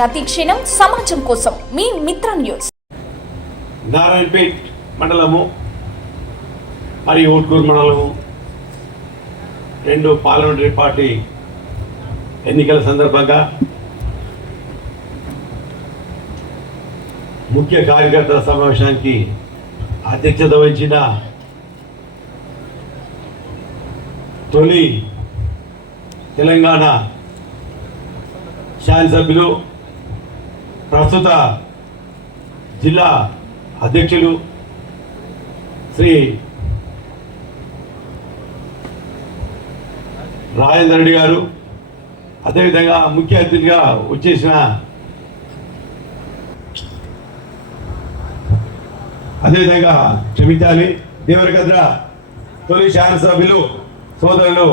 ప్రతి క్షణం సమాజం కోసం మీ మిత్ర న్యూస్. నారాయణపేట్ మండలము మరియు ఊట్కూరు మండలము రెండు పార్లమెంటరీ పార్టీ ఎన్నికల సందర్భంగా ముఖ్య కార్యకర్తల సమావేశానికి అధ్యక్షత వహించిన తొలి తెలంగాణ శాసనసభ్యులు ప్రస్తుత జిల్లా అధ్యక్షులు శ్రీ రాజేందర్ రెడ్డి గారు, అదేవిధంగా ముఖ్య అతిథిగా వచ్చేసిన అదేవిధంగా క్షమించాలి దేవరగద్ర తొలి శాసనసభ్యులు సోదరులు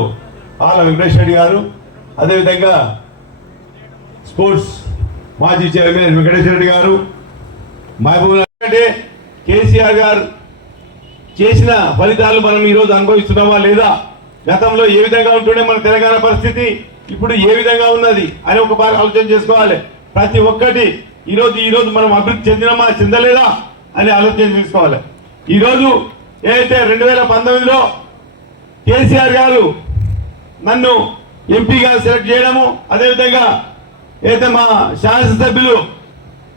ఆల వెంకటేశ్వర రెడ్డి గారు, అదేవిధంగా స్పోర్ట్స్ మాజీ చైర్మన్ వెంకటేశ్వర రెడ్డి గారు, మహబూబ్ అంటే కేసీఆర్ గారు చేసిన ఫలితాలు మనం ఈరోజు అనుభవిస్తున్నామా లేదా, గతంలో ఏ విధంగా ఉంటుండే మన తెలంగాణ పరిస్థితి, ఇప్పుడు ఏ విధంగా ఉన్నది అని ఒక బాగా ఆలోచన చేసుకోవాలి. ప్రతి ఒక్కటి ఈరోజు మనం అభివృద్ధి చెందినమా చెందలేదా అని ఆలోచన చేసుకోవాలి. ఈరోజు ఏదైతే 2019లో కేసీఆర్ గారు నన్ను ఎంపీగా సెలెక్ట్ చేయడము, అదేవిధంగా ఏదైతే మా శాసనసభ్యులు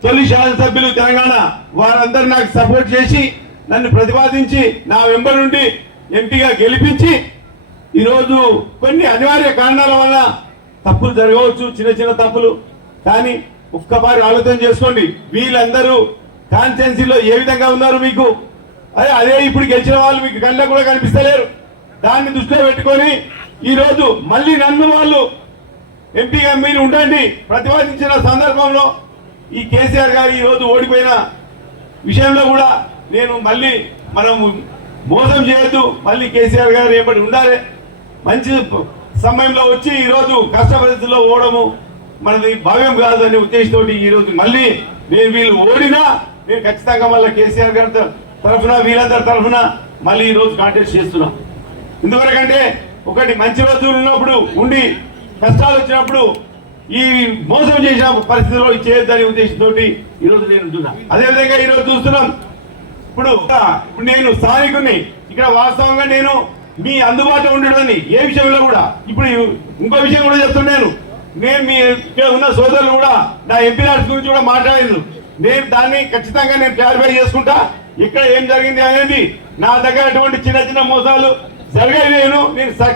తొలి శాసనసభ్యులు తెలంగాణ వారందరూ నాకు సపోర్ట్ చేసి నన్ను ప్రతిపాదించి నా వెంబడి నుండి ఎంపీగా గెలిపించి ఈరోజు కొన్ని అనివార్య కారణాల వల్ల తప్పులు జరగవచ్చు, చిన్న చిన్న తప్పులు, కానీ ఒక్కసారి ఆలోచన చేసుకోండి. వీళ్ళందరూ కాన్స్టిట్యున్సీలో ఏ విధంగా ఉన్నారు మీకు, అదే ఇప్పుడు గెలిచిన వాళ్ళు మీకు కళ్ళకు కూడా కనిపిస్తలేరు. దాన్ని దృష్టిలో పెట్టుకొని ఈరోజు మళ్ళీ నన్ను వాళ్ళు ఎంపీగా మీరు ఉండండి ప్రతిపాదించిన సందర్భంలో ఈ కేసీఆర్ గారు ఈరోజు ఓడిపోయిన విషయంలో కూడా నేను మళ్ళీ మనం మోసం చేయొద్దు, మళ్ళీ కేసీఆర్ గారు ఏపటి ఉండాలి, మంచి సమయంలో వచ్చి ఈరోజు కష్ట పరిస్థితుల్లో ఓడము మనది భావ్యం కాదు అనే ఉద్దేశంతో ఈరోజు మళ్ళీ నేను వీళ్ళు ఓడినా నేను ఖచ్చితంగా మళ్ళీ కేసీఆర్ గారి తరఫున వీళ్ళందరి తరఫున మళ్ళీ ఈరోజు కాంటెస్ట్ చేస్తున్నా. ఎందువరకంటే ఒకటి మంచి రోజులు ఉన్నప్పుడు ఉండి కష్టాలు వచ్చినప్పుడు ఈ మోసం చేసిన పరిస్థితుల్లో చేయొద్దనే ఉద్దేశంతో ఈరోజు నేను ఉంటున్నా. అదేవిధంగా ఈరోజు చూస్తున్నాం, ఇప్పుడు నేను స్థానికుని ఇక్కడ వాస్తవంగా నేను మీ అందుబాటులో ఉండడాన్ని ఏ విషయంలో కూడా ఇప్పుడు ఇంకో విషయం కూడా చెప్తున్నాను. నేను మీ ఇక్కడ ఉన్న సోదరులు కూడా నా ఎంపీ లాడ్స్ గురించి కూడా మాట్లాడారు. నేను దాన్ని ఖచ్చితంగా నేను క్లారిఫై చేసుకుంటా. ఇక్కడ ఏం జరిగింది అనేది నా దగ్గర అటువంటి చిన్న చిన్న మోసాలు జరిగాయి, నేను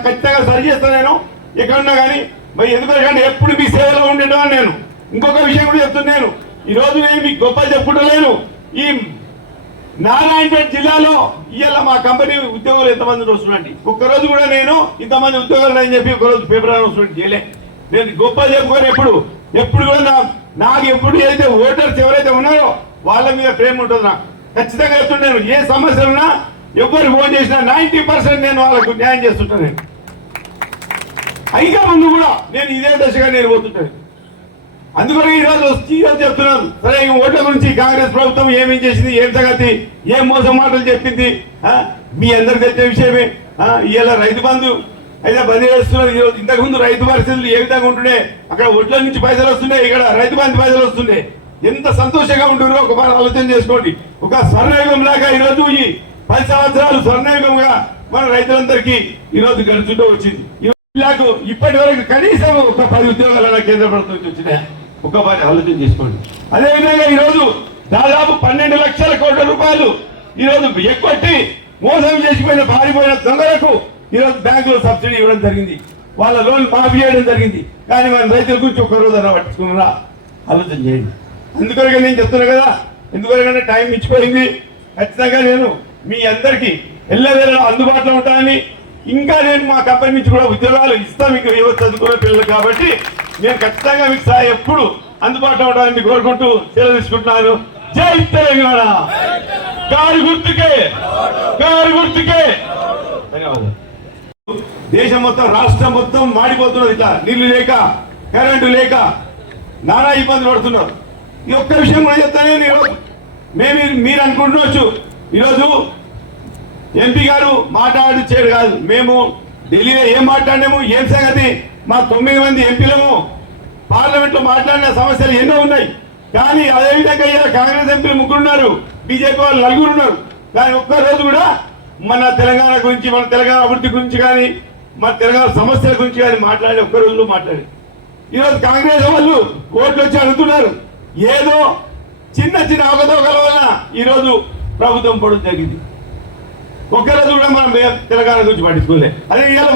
ఖచ్చితంగా సరి చేస్తాను. నేను ఎక్కడున్నా కానీ మరి ఎందుకంటే ఎప్పుడు మీ సేవలో ఉండేటో నేను ఇంకొక విషయం కూడా చెప్తున్నాను. ఈరోజు నేను మీకు గొప్ప చెప్పుకుంటలేను. ఈ నారాయణపేట జిల్లాలో ఇవాళ మా కంపెనీ ఉద్యోగులు ఎంతమంది వస్తున్నాండి, ఒక్కరోజు కూడా నేను ఇంతమంది ఉద్యోగులు అని చెప్పి ఒకరోజు పేపర్ వస్తున్నట్టు చేయలే. నేను గొప్ప చెప్పుకొని ఎప్పుడు కూడా నాకు ఎప్పుడు ఏదైతే ఓటర్స్ ఎవరైతే ఉన్నారో వాళ్ళ మీద ప్రేమ ఉంటుంది. నాకు ఖచ్చితంగా చెప్తున్నాను, ఏ సమస్య ఉన్నా ఎవరు ఫోన్ చేసినా 90% నేను వాళ్ళకు న్యాయం చేస్తుంటాను. అయిగా ముందు కూడా నేను ఇదే దశగా నేను పోతుంటాను. అందుకని ఈరోజు వచ్చి చెప్తున్నాను, సరే ఈ ఓట్ల గురించి కాంగ్రెస్ ప్రభుత్వం ఏమేం చేసింది, ఏం సంగతి, ఏం మోసం మాటలు చెప్పింది మీ అందరికి తెలిసిన విషయమే. ఇలా రైతు బంధు అయితే బంద్ చేస్తున్నారు. ఈరోజు ఇంతకుముందు రైతు పరిస్థితులు ఏ విధంగా ఉంటుండే, అక్కడ ఒడ్ల నుంచి పైసలు వస్తుండే, ఇక్కడ రైతు బంధు పైసలు వస్తుండే, ఎంత సంతోషంగా ఉంటుందో ఒక ఆలోచన చేసుకోండి. ఒక స్వర్ణయుగం లాగా ఈరోజు ఈ 10 సంవత్సరాలు స్వర్ణయుగంగా మన రైతులందరికీ ఈరోజు గడుచుంటూ వచ్చింది. ఇప్పటి వరకు కనీసం ఒక 10 ఉద్యోగాల కేంద్ర ప్రభుత్వం నుంచి వచ్చినాయి. ఒకసారి ఆలోచన చేసుకోండి. అదేవిధంగా ఈరోజు దాదాపు 12 లక్షల కోట్ల రూపాయలు ఈరోజు ఎక్కొట్టి మోసం చేసిపోయిన పారిపోయిన దొంగలకు ఈరోజు బ్యాంకులో సబ్సిడీ ఇవ్వడం జరిగింది, వాళ్ళ లోన్ మాఫీ చేయడం జరిగింది. కానీ మన రైతుల గురించి ఒక్కరోజు అలా పట్టుకున్నారా ఆలోచన చేయండి. అందుకొరకే నేను చెప్తున్నా కదా, ఎందుకొరకంటే టైం ఇచ్చిపోయింది. ఖచ్చితంగా నేను మీ అందరికీ ఎల్లవేళ అందుబాటులో ఉంటానని, ఇంకా నేను మా కంపెనీ నుంచి కూడా ఉద్యోగాలు ఇస్తా మీకు ఎవరు చదువుకునే పిల్లలు కాబట్టి నేను ఖచ్చితంగా మీకు ఎప్పుడు అందుబాటులో ఉంటానని కోరుకుంటూ సెలవు తీసుకుంటున్నాను. జై తెలంగాణ, కారు గుర్తుకే, కారు గుర్తుకే. ధన్యవాదాలు. దేశం మొత్తం రాష్ట్రం మొత్తం మాడిపోతున్నది, ఇట్లా నీళ్లు లేక కరెంటు లేక నానా ఇబ్బందులు పడుతున్నారు. ఈ ఒక్క విషయం కూడా చెప్తానే, మీరు అనుకుంటున్నవచ్చు ఈరోజు ఎంపీ గారు మాట్లాడు చేయడు కాదు, మేము ఢిల్లీలో ఏం మాట్లాడినాము, ఏం సంగతి, మా 9 మంది ఎంపీలము పార్లమెంట్ లో మాట్లాడిన సమస్యలు ఎన్నో ఉన్నాయి. కానీ అదేవిధంగా ఇలా కాంగ్రెస్ ఎంపీలు 3 ఉన్నారు, బీజేపీ వాళ్ళు 4 ఉన్నారు. కానీ ఒక్కరోజు కూడా మన తెలంగాణ గురించి, మన తెలంగాణ అభివృద్ధి గురించి కానీ, మన తెలంగాణ సమస్యల గురించి కానీ మాట్లాడి ఒక్క రోజులో మాట్లాడి ఈరోజు కాంగ్రెస్ వాళ్ళు ఓట్లు వచ్చి అడుగుతున్నారు. ఏదో చిన్న చిన్న అవకతవకల వలన ఈరోజు ప్రభుత్వం పడడం జరిగింది. ఒక్కరోజు కూడా మనం తెలంగాణ గురించి పట్టించుకోలే. అదే ఇవాళ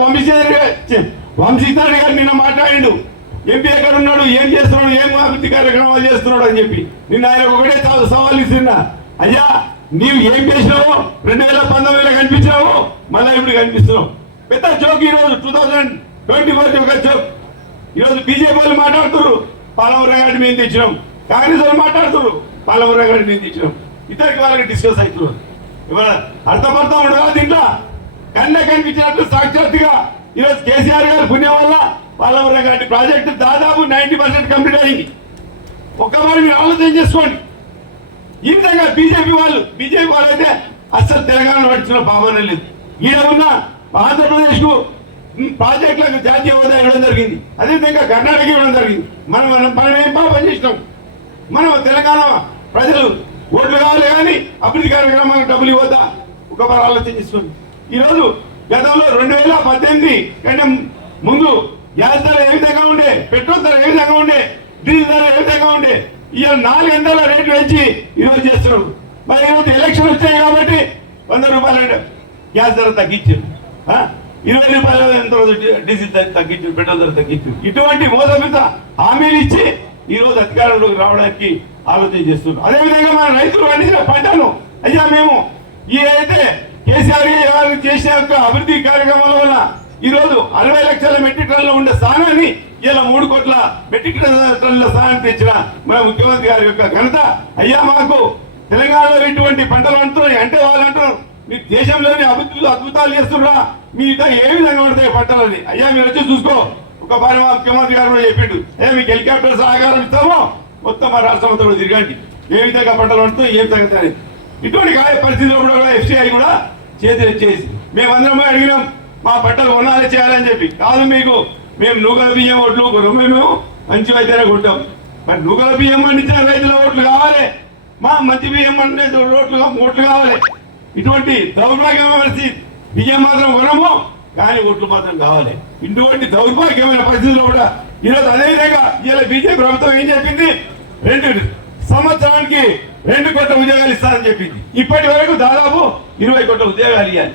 వంశీధర్ గారు నిన్న మాట్లాడిండు, ఎంపీ ఎక్కడ ఉన్నాడు, ఏం చేస్తున్నాడు, ఏం అభివృద్ధి కార్యక్రమాలు చేస్తున్నాడు అని చెప్పి. నిన్న ఆయన ఒకటే సవాల్ ఇస్తున్నా, అయ్యా నీవు ఏం చేసినావో 2019లో కనిపించినావు, మళ్ళీ ఇప్పుడు కనిపిస్తున్నావు. పెద్ద జోక్ ఈరోజు 2024 ఒక జోక్. ఈరోజు బీజేపీ వాళ్ళు మాట్లాడుతున్నారు, పాలవరం గారిని మేము తెచ్చినాం, కాంగ్రెస్ వాళ్ళు మాట్లాడుతున్నారు, పాలవరం గారిని మేము తెచ్చినాం. ఇద్దరికి వాళ్ళకి డిస్కస్ అవుతున్నారు. ఇవాళ అర్థపర్థం ఉండగా దీంట్లో కన్నా కనిపించినట్టు సాక్షాత్తుగా ఈరోజు కేసీఆర్ గారి పుణ్యం వల్ల పాలవరం గారి ప్రాజెక్టు దాదాపు 90% కంప్లీట్ అయింది. ఒక్కసారి మీరు ఆలోచన చేసుకోండి. ఈ విధంగా బీజేపీ వాళ్ళు అయితే అసలు తెలంగాణ పట్టించిన భావన లేదు. ఈయన ఉన్న ఆంధ్రప్రదేశ్ కు ప్రాజెక్టులకు జాతీయ హోదా ఇవ్వడం జరిగింది, అదేవిధంగా కర్ణాటక ఇవ్వడం జరిగింది. మనం ఏం పాపం చేసినాం? మనం తెలంగాణ ప్రజలు ఓట్లు కావాలి కానీ అభివృద్ధి కార్యక్రమాలకు డబ్బులు ఇవ్వద్దా? ఒకసారి ఆలోచన చేసుకోండి. ఈరోజు గతంలో 2018 కంటే ముందు గ్యాస్ ధర ఏ విధంగా ఉండే, పెట్రోల్ ధర ఏ విధంగా ఉండే, డీజిల్ ధర ఏ విధంగా ఉండే, ఇవాళ 400 రేట్లు పెంచి ఈరోజు చేస్తున్నారు. మరి ఈరోజు ఎలక్షన్ వచ్చాయి కాబట్టి 100 రూపాయలు గ్యాస్ ధర తగ్గించారు, 20 రూపాయలు ఎంత రోజు డీజిల్ తగ్గించారు, పెట్రోల్ ధర తగ్గించారు. ఇటువంటి మోసమిత హామీలు ఇచ్చి ఈరోజు అధికారంలోకి రావడానికి ఆలోచన చేస్తున్నారు. అదేవిధంగా మన రైతులు పండించిన పంటను అయ్యా మేము ఏదైతే కేసీఆర్ గారు చేసిన అభివృద్ధి కార్యక్రమాల వల్ల ఈరోజు 60 లక్షల మెట్రిక్ టన్నులు ఉండే స్థానాన్ని ఇలా 3 కోట్ల మెట్రిక్ టన్నుల స్థానాన్ని తెచ్చిన మన ముఖ్యమంత్రి గారి యొక్క ఘనత. అయ్యా మాకు తెలంగాణలో ఇటువంటి పంటలు అంటున్నాయి అంటే వాళ్ళు అంటున్నారు, మీరు దేశంలోని అద్భుతాలు చేస్తున్నారా, మీ ఏ విధంగా పడతాయి పంటలని. అయ్యా మీరు వచ్చి చూసుకో. ఒక పారి మా ముఖ్యమంత్రి గారు కూడా చెప్పిండు, అయ్యా మీకు హెలికాప్టర్ సహకారం ఇస్తామో మొత్తం మా రాష్ట్రం అంతా కూడా తిరగండి, ఏ విధంగా పంటలు పడుతాయి, ఏం సంగతి అని. ఇటువంటి పరిస్థితుల్లో కూడా ఎఫ్సిఐ కూడా చేతులు చేసి మేమందరం అడిగినాం మా పంటలు కొనాలి చేయాలని చెప్పి. కాదు మీకు మేము నూకల బియ్యం ఓట్లు మేము మంచి అయితేనే కొంటాం. మరి నూకల బియ్యం పండించిన రైతుల ఓట్లు కావాలి, మా మంచి బియ్యం పండించే ఓట్లు కావాలి. ఇటువంటి దౌర్భాగ్యమైన పరిస్థితి, బియ్యం మాత్రం కొనము కానీ ఓట్లు మాత్రం కావాలి. ఇటువంటి దౌర్భాగ్యమైన పరిస్థితుల్లో కూడా ఈరోజు అదేవిధంగా ఇలా బీజేపీ ప్రభుత్వం ఏం చెప్పింది, 2 సంవత్సరానికి 2 కోట్ల ఉద్యోగాలు ఇస్తానని చెప్పింది. ఇప్పటి వరకు దాదాపు 20 కోట్ల ఉద్యోగాలు ఇవ్వాలి.